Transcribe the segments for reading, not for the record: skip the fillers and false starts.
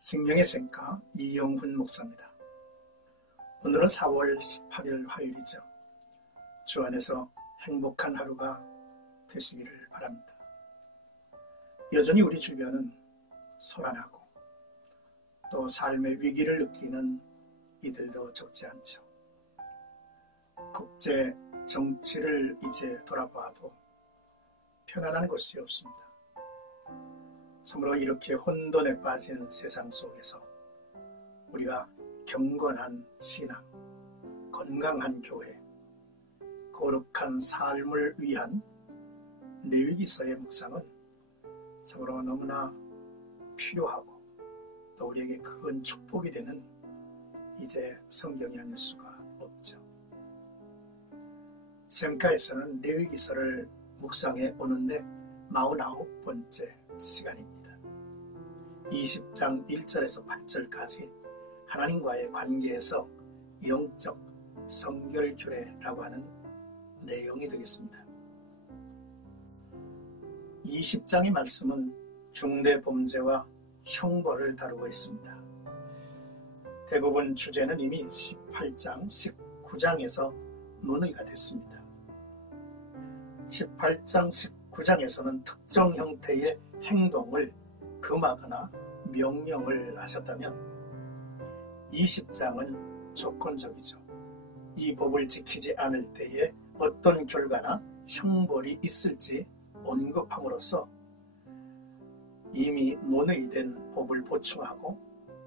생명의 샘가 이영훈 목사입니다. 오늘은 4월 18일 화요일이죠. 주 안에서 행복한 하루가 되시기를 바랍니다. 여전히 우리 주변은 소란하고 또 삶의 위기를 느끼는 이들도 적지 않죠. 국제 정치를 이제 돌아봐도 편안한 곳이 없습니다. 참으로 이렇게 혼돈에 빠진 세상 속에서 우리가 경건한 신앙, 건강한 교회, 거룩한 삶을 위한 레위기서의 묵상은 참으로 너무나 필요하고 또 우리에게 큰 축복이 되는 이제 성경이 아닐 수가 없죠. 샘가에서는 레위기서를 묵상해 오는데 49번째 시간입니다. 20장 1절에서 8절까지 하나님과의 관계에서 영적 성결교례라고 하는 내용이 되겠습니다. 20장의 말씀은 중대범죄와 형벌을 다루고 있습니다. 대부분 주제는 이미 18장, 19장에서 논의가 됐습니다. 18장, 19장에서는 특정 형태의 행동을 금하거나 명령을 하셨다면 20장은 조건적이죠. 이 법을 지키지 않을 때에 어떤 결과나 형벌이 있을지 언급함으로써 이미 논의된 법을 보충하고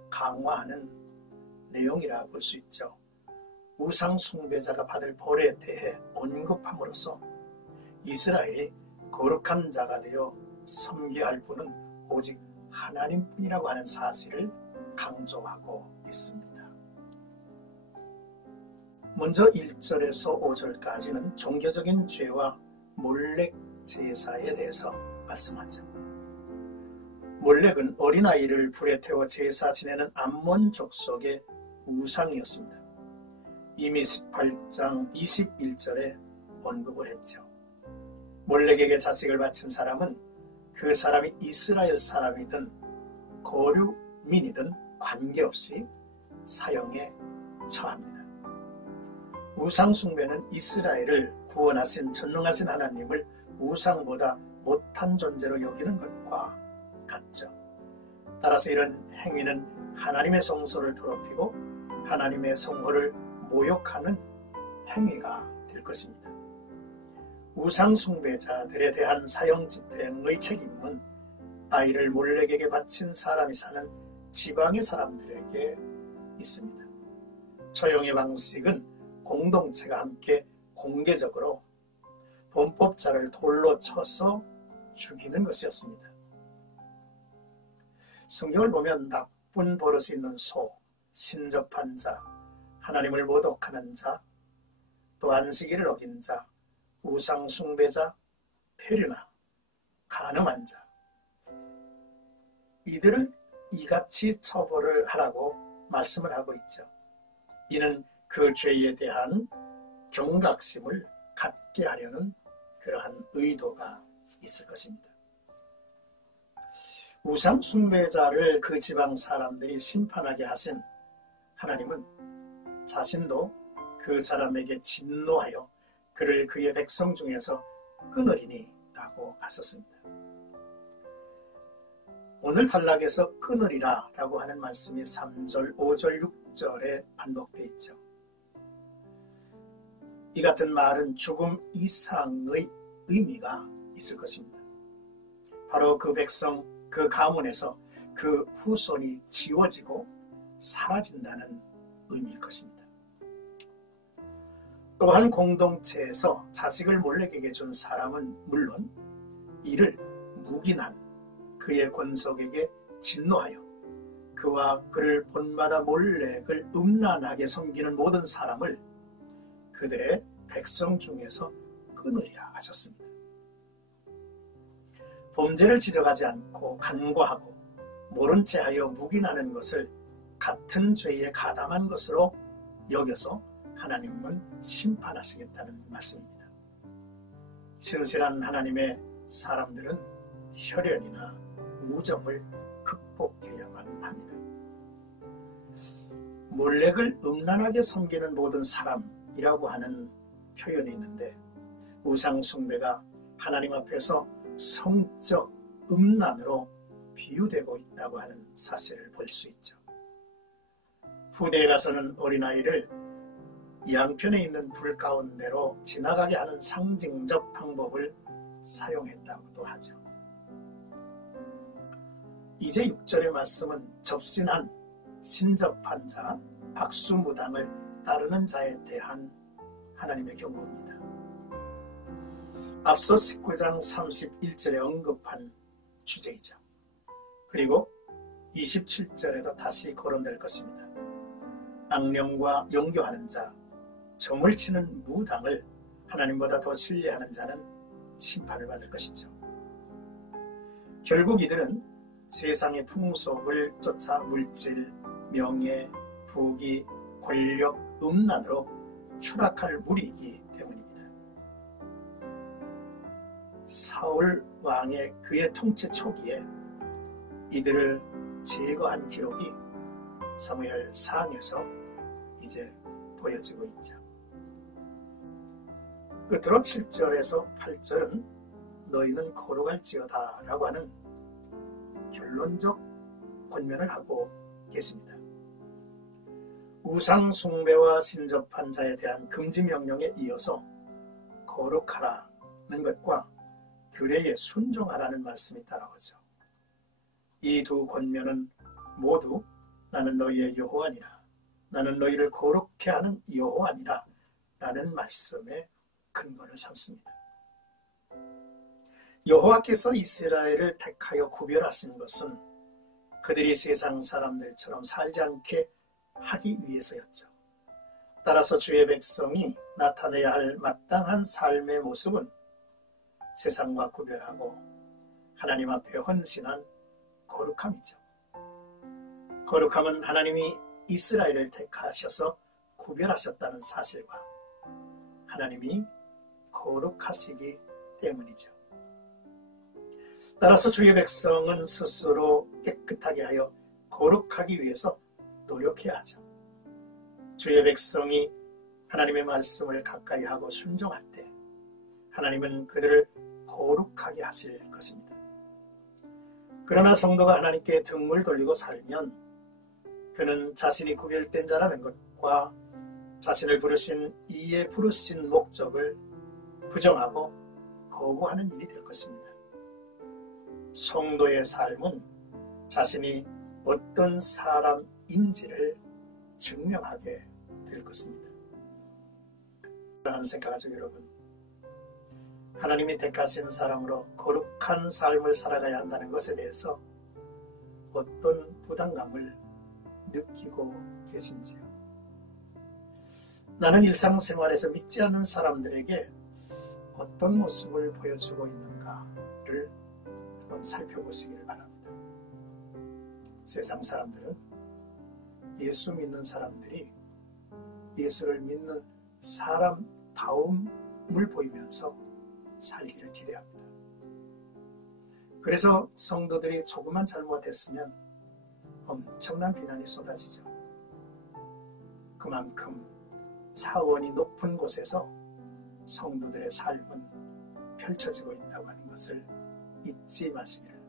강화하는 내용이라 볼 수 있죠. 우상 숭배자가 받을 벌에 대해 언급함으로써 이스라엘이 거룩한 자가 되어 섬겨야 할 분은 오직 하나님뿐이라고 하는 사실을 강조하고 있습니다. 먼저 1절에서 5절까지는 종교적인 죄와 몰렉 제사에 대해서 말씀하죠. 몰렉은 어린아이를 불에 태워 제사 지내는 암몬 족속의 우상이었습니다. 이미 18장 21절에 언급을 했죠. 몰렉에게 자식을 바친 사람은 그 사람이 이스라엘 사람이든 거류민이든 관계없이 사형에 처합니다. 우상 숭배는 이스라엘을 구원하신 전능하신 하나님을 우상보다 못한 존재로 여기는 것과 같죠. 따라서 이런 행위는 하나님의 성소를 더럽히고 하나님의 성호를 모욕하는 행위가 될 것입니다. 우상 숭배자들에 대한 사형 집행의 책임은 아이를 몰렉에게 바친 사람이 사는 지방의 사람들에게 있습니다. 처형의 방식은 공동체가 함께 공개적으로 범법자를 돌로 쳐서 죽이는 것이었습니다. 성경을 보면 나쁜 버릇이 있는 소, 신접한 자, 하나님을 모독하는 자, 또 안식일을 어긴 자, 우상 숭배자, 폐류나 간음한 자, 이들을 이같이 처벌을 하라고 말씀을 하고 있죠. 이는 그 죄에 대한 경각심을 갖게 하려는 그러한 의도가 있을 것입니다. 우상 숭배자를 그 지방 사람들이 심판하게 하신 하나님은 자신도 그 사람에게 진노하여 그를 그의 백성 중에서 끊으리니 라고 하셨습니다. 오늘 단락에서 끊으리라 라고 하는 말씀이 3절, 5절, 6절에 반복되어 있죠. 이 같은 말은 죽음 이상의 의미가 있을 것입니다. 바로 그 백성, 그 가문에서 그 후손이 지워지고 사라진다는 의미일 것입니다. 또한 공동체에서 자식을 몰렉에게 준 사람은 물론 이를 묵인한 그의 권속에게 진노하여 그와 그를 본받아 몰렉을 음란하게 섬기는 모든 사람을 그들의 백성 중에서 끊으리라 하셨습니다. 범죄를 지적하지 않고 간과하고 모른 채 하여 묵인하는 것을 같은 죄에 가담한 것으로 여겨서 하나님은 심판하시겠다는 말씀입니다. 신실한 하나님의 사람들은 혈연이나 우정을 극복해야만 합니다. 몰렉을 음란하게 섬기는 모든 사람이라고 하는 표현이 있는데, 우상 숭배가 하나님 앞에서 성적 음란으로 비유되고 있다고 하는 사실을 볼 수 있죠. 후대에 가서는 어린아이를 양편에 있는 불 가운데로 지나가게 하는 상징적 방법을 사용했다고도 하죠. 이제 6절의 말씀은 접신한 신접한 자, 박수무당을 따르는 자에 대한 하나님의 경고입니다. 앞서 19장 31절에 언급한 주제이죠. 그리고 27절에도 다시 거론될 것입니다. 악령과 영교하는 자, 점을 치는 무당을 하나님보다 더 신뢰하는 자는 심판을 받을 것이죠. 결국 이들은 세상의 풍속을 쫓아 물질, 명예, 부귀, 권력, 음란으로 추락할 무리이기 때문입니다. 사울 왕의 그의 통치 초기에 이들을 제거한 기록이 사무엘상에서 이제 보여지고 있죠. 끝으로 7절에서 8절은 너희는 거룩할지어다 라고 하는 결론적 권면을 하고 계십니다. 우상 숭배와 신접한 자에 대한 금지 명령에 이어서 거룩하라는 것과 규례에 순종하라는 말씀이 따라오죠. 이 두 권면은 모두 나는 너희의 여호와니라, 나는 너희를 거룩케 하는 여호와니라 라는 말씀의 근거를 삼습니다. 여호와께서 이스라엘을 택하여 구별하신 것은 그들이 세상 사람들처럼 살지 않게 하기 위해서였죠. 따라서 주의 백성이 나타내야 할 마땅한 삶의 모습은 세상과 구별하고 하나님 앞에 헌신한 거룩함이죠. 거룩함은 하나님이 이스라엘을 택하셔서 구별하셨다는 사실과 하나님이 거룩하시기 때문이죠. 따라서 주의 백성은 스스로 깨끗하게 하여 거룩하기 위해서 노력해야 하죠. 주의 백성이 하나님의 말씀을 가까이 하고 순종할 때 하나님은 그들을 거룩하게 하실 것입니다. 그러나 성도가 하나님께 등을 돌리고 살면 그는 자신이 구별된 자라는 것과 자신을 부르신 이에 부르신 목적을 부정하고 거부하는 일이 될 것입니다. 성도의 삶은 자신이 어떤 사람인지를 증명하게 될 것입니다. 사랑하는 생각하죠, 여러분. 하나님이 택하신 사람으로 거룩한 삶을 살아가야 한다는 것에 대해서 어떤 부담감을 느끼고 계신지요? 나는 일상생활에서 믿지 않는 사람들에게 어떤 모습을 보여주고 있는가를 한번 살펴보시기를 바랍니다. 세상 사람들은 예수 믿는 사람들이 예수를 믿는 사람다움을 보이면서 살기를 기대합니다. 그래서 성도들이 조금만 잘못했으면 엄청난 비난이 쏟아지죠. 그만큼 차원이 높은 곳에서 성도들의 삶은 펼쳐지고 있다고 하는 것을 잊지 마시기를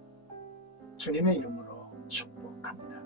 주님의 이름으로 축복합니다.